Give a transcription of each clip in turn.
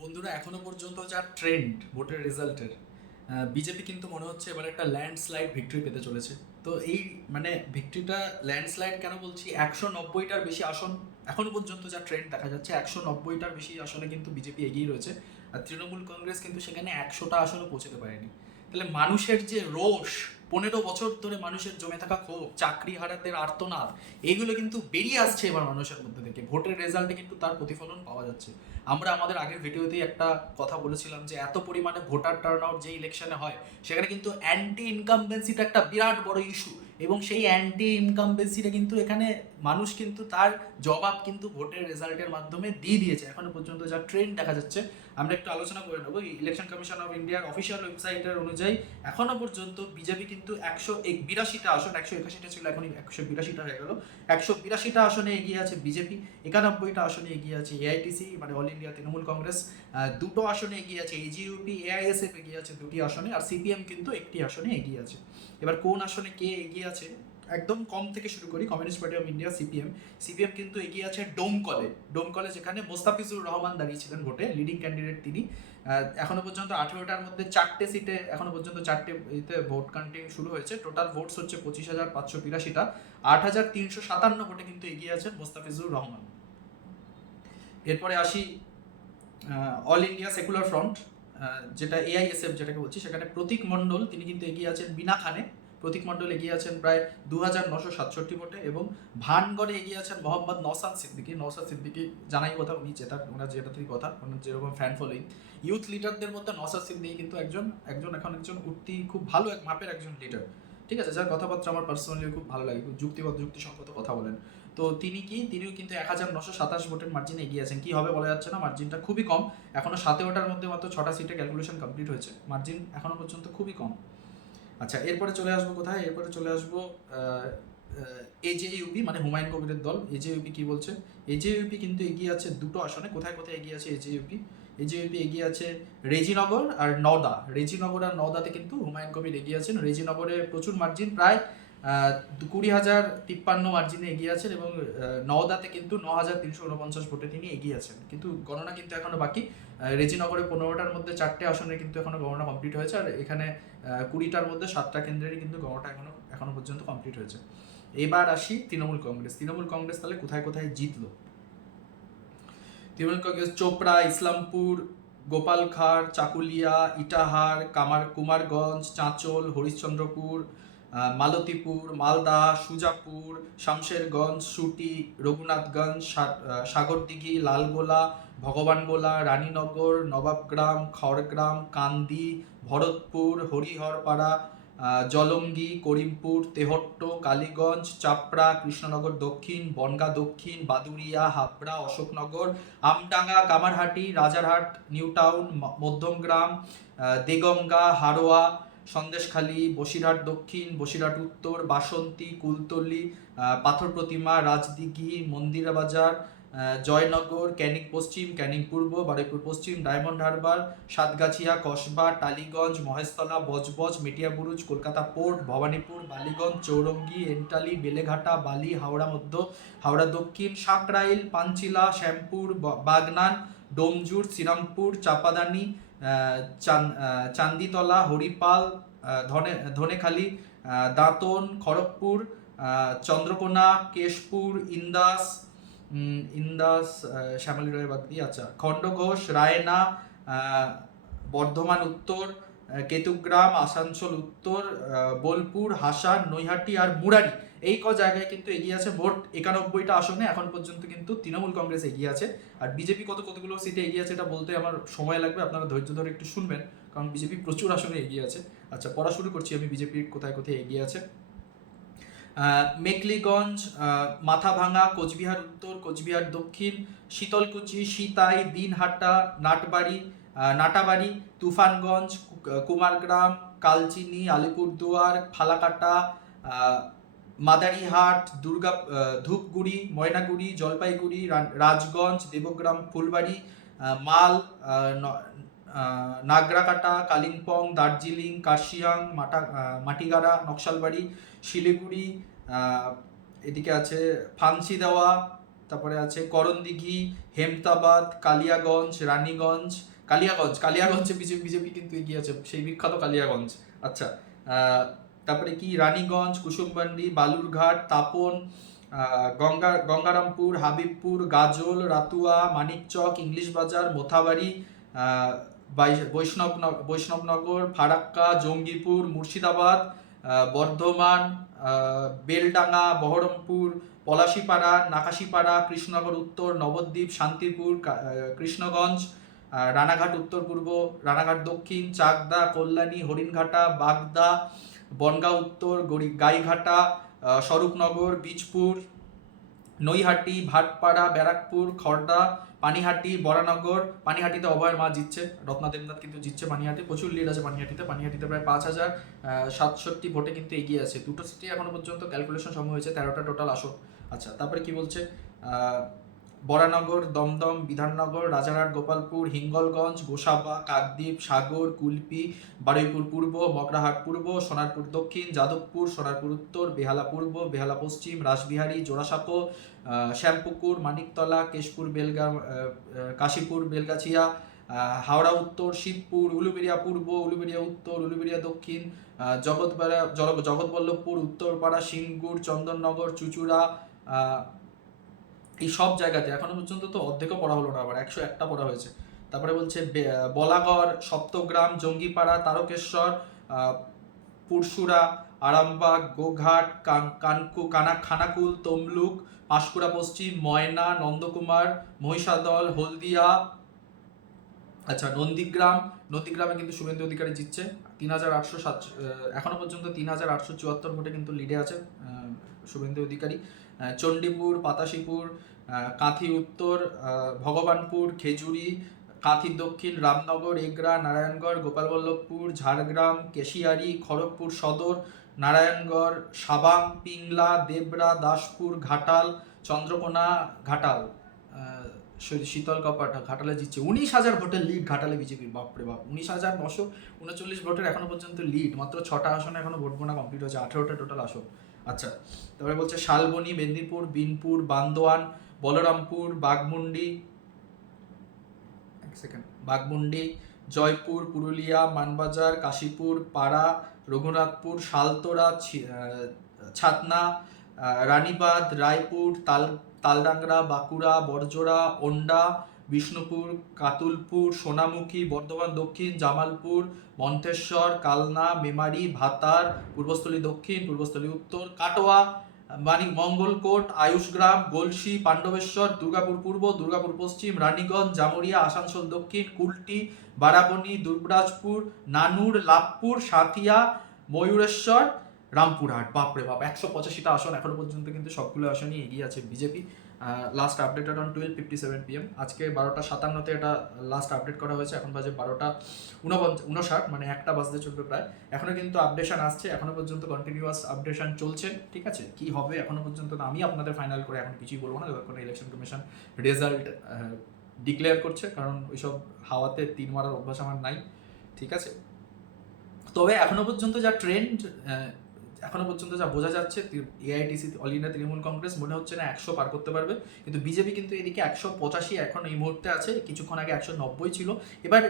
বন্ধুরা, এখনো পর্যন্ত যা ট্রেন্ড ভোটের রেজাল্টের, বিজেপি কিন্তু মনে হচ্ছে এবার একটা ল্যান্ডস্লাইড ভিক্টরি পেতে চলেছে। তো এই মানে ভিক্টরিটা ল্যান্ডস্লাইড কেন বলছি, 190টার বেশি আসন এখনো পর্যন্ত যা ট্রেন্ড দেখা যাচ্ছে, 190টার বেশি আসনে কিন্তু বিজেপি এগিয়ে রয়েছে। আর তৃণমূল কংগ্রেস কিন্তু সেখানে 100টা আসনও পৌঁছতে পারেনি। তাহলে মানুষের যে রোষ, 15 বছর ধরে মানুষের জমে থাকা ক্ষোভ, চাকরি হারাতের আর্তনাদ, এইগুলো কিন্তু বেরিয়ে আসছে এবার মানুষের মধ্যে থেকে। ভোটের রেজাল্টে কিন্তু তার প্রতিফলন পাওয়া যাচ্ছে। আমরা আমাদের আগের ভিডিওতেই একটা কথা বলেছিলাম যে এত পরিমাণে ভোটার টার্ন আউট যে ইলেকশনে হয়, সেখানে কিন্তু অ্যান্টি ইনকামবেন্সিটা একটা বিরাট বড় ইস্যু। এবং সেই অ্যান্টি ইনকামবেন্সিটা কিন্তু এখানে মানুষ কিন্তু তার জবাব কিন্তু ভোটের রেজাল্টের মাধ্যমে দিয়ে দিয়েছে। এখনো পর্যন্ত যা ট্রেন্ড দেখা যাচ্ছে, আমরা একটু আলোচনা করে নেবো। ইলেকশন কমিশন অফ ইন্ডিয়ার অফিসিয়াল ওয়েবসাইটের অনুযায়ী এখনো পর্যন্ত বিজেপি কিন্তু 182টা আসন, 181টা ছিল, এখন 182টা হয়ে গেল। 182টা আসনে এগিয়ে আছে বিজেপি, 91টা আসনে এগিয়ে আছে এআইটিসি মানে অল ইন্ডিয়া তৃণমূল কংগ্রেস, দুটো আসনে এগিয়ে আছে এজিইউপি, এআইএসএফ এগিয়ে আছে দুটি আসনে, আর সিপিএম কিন্তু একটি আসনে এগিয়ে আছে। এবার কোন আসনে কে এগিয়ে আছে, একদম কম থেকে শুরু করি। Communist party of India CPM, CPM কিন্তু এগিয়ে আছে ডোমকলে। ডোমকলে যেখানে মোস্তাফিজুর রহমান দাঁড়িয়েছিলেন ভোটে, লিডিং ক্যান্ডিডেট তিনি। এখনো পর্যন্ত 18টার মধ্যে 4টে সিটে, এখনো পর্যন্ত 4টে ইতে ভোট কাউন্টিং শুরু হয়েছে। টোটাল ভোটস হচ্ছে 25,582টা। 8,357 ভোটে কিন্তু এগিয়ে আছেন মোস্তাফিজুর রহমান। এরপরে আসি অল ইন্ডিয়া সেকুলার ফ্রন্ট, যেটা এআইএসএফ যেটাকে বলছি, সেখানে প্রতীক মণ্ডল তিনি কিন্তু এগিয়ে আছেন বিনা খানে। প্রতীক মণ্ডল এগিয়ে আছেন প্রায় 2,967 ভোটে। এবং ভানগড়ে এগিয়ে আছেন মোহাম্মদ নওসাদ সিদ্দিকী। নওসাদ সিদ্দিকী জানাই কথা, উনি ওনার যেটাতেই কথা, ওনার যেরকম ফ্যান ফলোয়িং, ইউথ লিডারদের মধ্যে নওসাদ সিদ্দিকী কিন্তু একজন একজন এখন একজন উঠতি খুব ভালো এক মাপের একজন লিডার। ঠিক আছে, যার কথাবার্তা আমার পার্সোনালি খুব ভালো লাগে, খুব যুক্তিবদ্ধ যুক্তিসঙ্গত কথা বলেন। তো তিনিও কিন্তু 1,927 ভোটের মার্জিনে এগিয়ে আছেন। কি হবে বলা যাচ্ছে না, মার্জিনটা খুবই কম। এখনো 7-8টার মধ্যে মাত্র 6টা সিটে ক্যালকুলেশন কমপ্লিট হয়েছে, মার্জিন এখনো পর্যন্ত খুবই কম। আচ্ছা, এরপরে চলে আসবো কোথায়, এরপরে চলে আসবো এজেইউপি মানে হুমায়ুন কবিরের দল। এজেইউপি কি বলছে, এজেইউপি কিন্তু এগিয়ে আছে দুটো আসনে। কোথায় কোথায় এগিয়ে আছে এজেইউপি, এজেইউপি এগিয়ে আছে রেজিনগর আর নওদা। রেজিনগর আর নওদাতে কিন্তু হুমায়ুন কবির এগিয়ে আছেন। রেজিনগরে প্রচুর মার্জিন, প্রায় 20,053 মার্জিনে এগিয়ে আছেন। এবং নওদাতে কিন্তু 9,349 ভোটে তিনি এগিয়ে আছেন। কিন্তু গণনা কিন্তু এখনো বাকি। রেজিনগরে 15টার মধ্যে 4টে আসনে কিন্তু এখনো গণনা কমপ্লিট হয়েছে। আর এখানে 20টার মধ্যে 7টা কেন্দ্রেরই কিন্তু গণনা এখনো পর্যন্ত কমপ্লিট হয়েছে। এবার আসি তৃণমূল কংগ্রেস। তৃণমূল কংগ্রেস তাহলে কোথায় কোথায় জিতলো। তৃণমূল কংগ্রেস চোপড়া, ইসলামপুর, গোপালখাড়, চাকুলিয়া, ইটাহার, কুমারগঞ্জ, চাঁচল, হরিশ্চন্দ্রপুর, মালতীপুর, মালদা, সুজাপুর, শামশেরগঞ্জ, সুটি, রঘুনাথগঞ্জ, সাগরদিঘি, লালগোলা, ভগবানগোলা, রানীনগর, নবাবগ্রাম, খড়গ্রাম, কান্দি, ভরতপুর, হরিহরপাড়া, জলঙ্গি, করিমপুর, তেহট্ট, কালীগঞ্জ, চাপড়া, কৃষ্ণনগর দক্ষিণ, বনগাঁ দক্ষিণ, বাদুড়িয়া, হাবড়া, অশোকনগর, আমডাঙ্গা, কামারহাটি, রাজারহাট, নিউটাউন, মধ্যমগ্রাম, দেগঙ্গা, হারোয়া, সন্দেশখালী, বসিরহাট দক্ষিণ, বসিরহাট উত্তর, বাসন্তী, কুলতলি, পাথর প্রতিমা, রাজদিঘি, মন্দিরা বাজার, জয়নগর, ক্যানিং পশ্চিম, ক্যানিং পূর্ব, বারুইপুর পশ্চিম, ডায়মন্ড হারবার, সাতগাছিয়া, কসবা, টালিগঞ্জ, মহেশতলা, বজবজ, মেটিয়াবুরুজ, কলকাতা পোর্ট, ভবানীপুর, বালিগঞ্জ, চৌরঙ্গি, এন্টালি, বেলেঘাটা, বালি, হাওড়া মধ্য, হাওড়া দক্ষিণ, সাঁকরাইল, পাঞ্চিলা, শ্যামপুর, বাগনান, ডোমজুর, শ্রীরামপুর, চাপাদানি, চান্দিতলা, হরিপাল, ধনেখালি, দাঁতন, খড়গপুর, চন্দ্রকোনা, কেশপুর, ইন্দাস, ইন্দাস, শ্যামলী রায় বাদ দিয়ে, আচ্ছা, খণ্ডঘোষ, রায়না, বর্ধমান উত্তর, কেতুগ্রাম, আসানসোল উত্তর, বোলপুর, হাসান, নৈহাটি আর মুরারি, এই জায়গায় কিন্তু এগিয়ে আছে। মোট 91টা আসনে এখন পর্যন্ত কিন্তু তৃণমূল কংগ্রেস এগিয়ে আছে। আর বিজেপি কতগুলো সিটে এগিয়ে আছে এটা বলতে আমার সময় লাগবে, আপনারা ধৈর্য ধরে একটু শুনবেন, কারণ বিজেপি প্রচুর আসনে এগিয়ে আছে। আচ্ছা, পড়া শুরু করছি আমি বিজেপির কোথায় কোথায় এগিয়ে আছে। মেকলিগঞ্জ, মাথাভাঙা, কোচবিহার উত্তর, কোচবিহার দক্ষিণ, শীতলকুচি, সিতাই, দিনহাটা, নাটাবাড়ি, তুফানগঞ্জ, কুমারগ্রাম, কালচিনি, আলিপুরদুয়ার, ফালাকাটা, মাদারিহাট, ধূপগুড়ি, ময়নাগুড়ি, জলপাইগুড়ি, রাজগঞ্জ, দেবগ্রাম, ফুলবাড়ি, মাল, নাগরাকাটা, কালিম্পং, দার্জিলিং, কার্শিয়াং, মাটিগাড়া, নকশালবাড়ি, শিলিগুড়ি, এদিকে আছে ফান্সি দেওয়া, তারপরে আছে করণদিঘি, হেমতাবাদ, কালিয়াগঞ্জ, রানীগঞ্জ, কালিয়াগঞ্জে বিজেপি কিন্তু এগিয়ে আছে, সেই বিখ্যাত কালিয়াগঞ্জ। আচ্ছা, তারপরে কি রানীগঞ্জ, কুসুমবান্ডি, বালুরঘাট, তাপন, গঙ্গারামপুর, হাবিবপুর, গাজল, রাতুয়া, মানিকচক, ইংলিশ বাজার, মোথাবাড়ি, বৈষ্ণবনগর, ফারাক্কা, জঙ্গিপুর, মুর্শিদাবাদ, বর্ধমান, বেলডাঙ্গা, বহরমপুর, পলাশীপাড়া, নাকাশীপাড়া, কৃষ্ণনগর উত্তর, নবদ্বীপ, শান্তিপুর, কৃষ্ণগঞ্জ, রানাঘাট উত্তর পূর্ব, রানাঘাট দক্ষিণ, চাকদা, কল্যাণী, হরিণঘাটা, বাগদা, বনগাঁ উত্তর, গাইঘাটা, স্বরূপনগর, বীজপুর, নৈহাটি, ভাটপাড়া, ব্যারাকপুর, খড়দা, পানিহাটি, বরানগর। পানিহাটিতে অভয়ের মা জিতছে, রত্না দেবনাথ কিন্তু জিতছে পানিহাটি, প্রচুর লিড আছে পানিহাটিতে প্রায় 5,067 ভোটে কিন্তু এগিয়ে আছে। দুটো সিটি এখনো পর্যন্ত ক্যালকুলেশন সম্ভব হয়েছে, 13টা টোটাল আসন। আচ্ছা, তারপরে কি বলছে, বরানগর, দমদম, বিধাননগর, রাজারহাট, গোপালপুর, হিঙ্গলগঞ্জ, গোসাবা, কাকদ্বীপ, সাগর, কুলপি, বারুইপুর পূর্ব, মগরাহাট পূর্ব, সোনারপুর দক্ষিণ, যাদবপুর, সোনারপুর উত্তর, বেহালা পূর্ব, বেহালা পশ্চিম, রাসবিহারী, জোড়াসাঁকো, শ্যামপুকুর, মানিকতলা, কেশপুর, কাশীপুর, বেলগাছিয়া, হাওড়া উত্তর, শিবপুর, উলুবেড়িয়া পূর্ব, উলুবেড়িয়া উত্তর, উলুবেড়িয়া দক্ষিণ, জগৎবল্লভপুর, উত্তরপাড়া, সিঙ্গুর, চন্দননগর, চুচুড়া। এই সব জায়গাতে এখনো পর্যন্ত তো অর্ধেকও পড়া হলো না, আবার 101টা পড়া হয়েছে। তারপরে বলছে বলাগড়, সপ্তগ্রাম, জঙ্গিপাড়া, তারকেশ্বর, পুরসুরা, আরামবাগ, গোঘাট, খানাকুল, তমলুক, পাঁশকুড়া পশ্চিম, ময়না, নন্দকুমার, মহিষাদল, হলদিয়া। আচ্ছা, নন্দীগ্রামে কিন্তু শুভেন্দু অধিকারী জিতছে 3,807, এখনো পর্যন্ত 3,874 ভোটে কিন্তু লিডে আছে শুভেন্দু অধিকারী। চণ্ডীপুর, পাতাশীপুর, কাঁথি উত্তর, ভগবানপুর, খেজুরি, কাঁথি দক্ষিণ, রামনগর, এগরা, নারায়ণগড়, গোপালবল্লভপুর, ঝাড়গ্রাম, কেশিয়ারি, খড়গপুর সদর, নারায়ণগড়, সাবাং, পিংলা, দেবরা, দাসপুর, ঘাটাল, চন্দ্রকোনা, ঘাটাল, শীতলকাপাটা, ঘাটালে জিতছে 19,000 ভোটের লিড ঘাটালে বিজেপির। বাপরে বাপ, 19,939 ভোটের এখনো পর্যন্ত লিড, মাত্র 6টা আসনে এখনো ভোট গোনা কমপ্লিট হয়েছে, 18টা টোটাল আসন। আচ্ছা, তারপরে বলছে শালবনী, মেদিনীপুর, বিনপুর, বান্দোয়ান, বলরামপুর, বাগমুন্ডি, জয়পুর, পুরুলিয়া, মানবাজার, কাশীপুর, পাড়া, রঘুনাথপুর, শালতোরা, ছাতনা, রানীবাঁধ, রায়পুর, তালডাংরা, বাঁকুড়া, বড়জোড়া, ওন্ডা, বিষ্ণুপুর, কাতুলপুর, সোনামুখী, বর্ধমান দক্ষিণ, জামালপুর, মন্তেশ্বর, কালনা, মেমারি, ভাতার, পূর্বস্থলী দক্ষিণ, পূর্বস্থলী উত্তর, কাটোয়া, মঙ্গলকোট, আয়ুষগ্রাম, গলসি, পাণ্ডবেশ্বর, দুর্গাপুর পূর্ব, দুর্গাপুর পশ্চিম, রানীগঞ্জ, জামুরিয়া, আসানসোল দক্ষিণ, কুলটি, বারাবণী, দুবরাজপুর, নানুর, লাভপুর, সাঁথিয়া, ময়ূরেশ্বর, রামপুরহাট। বাপরে বাপ, 185টা আসন এখনো পর্যন্ত কিন্তু সবগুলো আসনই এগিয়ে আছে BJP. Last updated on 12:57 PM, আজকে 12:57 এটা লাস্ট আপডেট করা হয়েছে, এখন বাজে 12:59, মানে 1টা বাজতে চলবে প্রায়। এখনো কিন্তু আপডেশন আসছে, এখনো পর্যন্ত কন্টিনিউয়াস আপডেশন চলছে, ঠিক আছে। কি হবে এখনো পর্যন্ত না, আমি আপনাদের ফাইনাল করে এখন কিছুই বলবো না যতক্ষণ ইলেকশন কমিশন রেজাল্ট ডিক্লেয়ার করছে, কারণ ওইসব হাওয়াতে তীর মারার অভ্যাস আমার নাই, ঠিক আছে। তবে এখনো পর্যন্ত যা ট্রেন্ড, এখনো পর্যন্ত যা বোঝা যাচ্ছে, AITC, all India Trinamool Congress মনে হচ্ছে না 100 পার করতে পারবে, কিন্তু বিজেপি কিন্তু এদিকে 185 এখন এই মুহূর্তে আছে, কিছুক্ষণ আগে 190 ছিল। এবার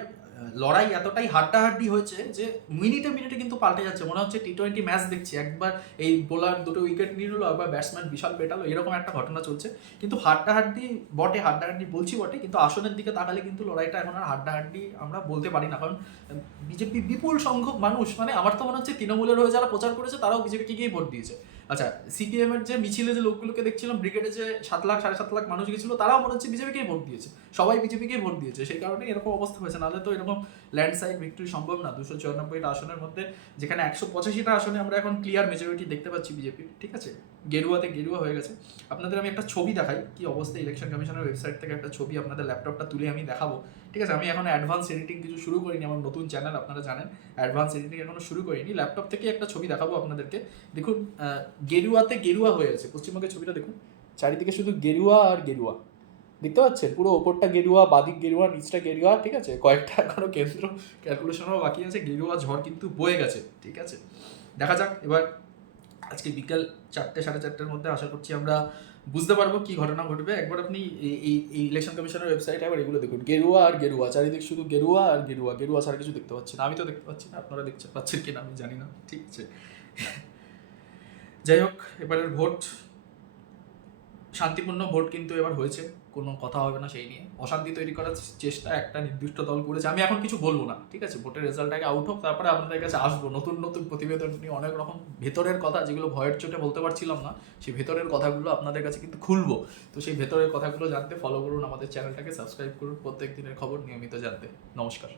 লড়াই এতটাই হাড্ডাহাড্ডি হয়েছে যে মিনিটে কিন্তু পাল্টে যাচ্ছে, মনে হচ্ছে টি20 ম্যাচ দেখছি, একবার এই বোলার দুটো উইকেট নিয়ে নিল, একবার ব্যাটসম্যান বিশাল পেটালো, এরকম একটা ঘটনা চলছে। কিন্তু হাড্ডাহাড্ডি বলছি বটে, কিন্তু আসনের দিকে তাকালে কিন্তু লড়াইটা এখন আর হাড্ডাহাড্ডি আমরা বলতে পারি না, কারণ বিজেপি বিপুল সংখ্যক মানুষ, মানে আমার তো মনে হচ্ছে তৃণমূলের হয়ে যারা প্রচার করেছে তারাও বিজেপিকে গিয়ে ভোট দিয়েছে। আচ্ছা, সিপিএম এর যে মিছিলে যে লোকগুলোকে দেখছিলাম, ব্রিগেডে যে 7 লাখ 7.5 লাখ মানুষ গেছিল, তারাও মনে হচ্ছে বিজেপিকেই ভোট দিয়েছে, সবাই বিজেপিকেই ভোট দিয়েছে, সেই কারণে এরকম অবস্থা হয়েছে, নাহলে তো এরকম ল্যান্ডস্লাইড ভিক্টরি সম্ভব না। 294টা আসনের মধ্যে যেখানে 185টা আসনে আমরা এখন ক্লিয়ার মেজরিটি দেখতে পাচ্ছি বিজেপির, ঠিক আছে। গেরুয়া হয়ে গেছে। আপনাদের আমি একটা ছবি দেখাই, কি অবস্থা ইলেকশন কমিশনের ওয়েবসাইট থেকে একটা ছবি আপনাদের ল্যাপটপটা তুলে আমি দেখাবো, ঠিক আছে। আমি এখন অ্যাডভান্স এডিটিং কিছু শুরু করিনি, আমার নতুন চ্যানেল, আপনারা জানেন, অ্যাডভান্স এডিটিং এখনো শুরু করিনি। ল্যাপটপ থেকে একটা ছবি দেখাবো আপনাদেরকে। দেখুন, গেরুয়া হয়ে আছে, পশ্চিমবঙ্গের ছবিটা দেখুন, চারিদিকে শুধু গেরুয়া আর গেরুয়া, দেখতে পাচ্ছেন, পুরো ওপরটা গেরুয়া, বাদিক গেরুয়া, নিচটা গেরুয়া, ঠিক আছে। কয়েকটা এখনো কেন্দ্র ক্যালকুলেশনও বাকি আছে, গেরুয়া ঝড় কিন্তু বয়ে গেছে, ঠিক আছে। দেখা যাক এবার, আজকে বিকেল 4টে 4:30 মধ্যে আশা করছি আমরা বুঝতে পারবো কি ঘটনা ঘটবে। একবার আপনি এই ইলেকশন কমিশনের ওয়েবসাইটে একবার এগুলো দেখুন, গেরুয়া আর গেরুয়া, চারিদিক শুধু গেরুয়া আর গেরুয়া, গেরুয়া ছাড়া কিছু দেখতে পাচ্ছি না। আমি তো দেখতে পাচ্ছি না, আপনারা দেখতে পাচ্ছেন কিনা আমি জানি না, ঠিক আছে। যাই হোক, এবারের ভোট শান্তিপূর্ণ ভোট কিন্তু এবার হয়েছে, কোনো কথা হবে না সেই নিয়ে। অশান্তি তৈরি করার চেষ্টা একটা নির্দিষ্ট দল করেছে, আমি এখন কিছু বলবো না, ঠিক আছে। ভোটের রেজাল্ট আগে আউট হোক, তারপরে আপনাদের কাছে আসবো নতুন নতুন প্রতিবেদন নিয়ে, অনেক রকম ভেতরের কথা যেগুলো ভয়ের চোটে বলতে পারছিলাম না, সেই ভেতরের কথাগুলো আপনাদের কাছে কিন্তু খুলবো। তো সেই ভেতরের কথাগুলো জানতে ফলো করুন আমাদের চ্যানেলটাকে, সাবস্ক্রাইব করুন প্রত্যেক দিনের খবর নিয়মিত জানতে। নমস্কার।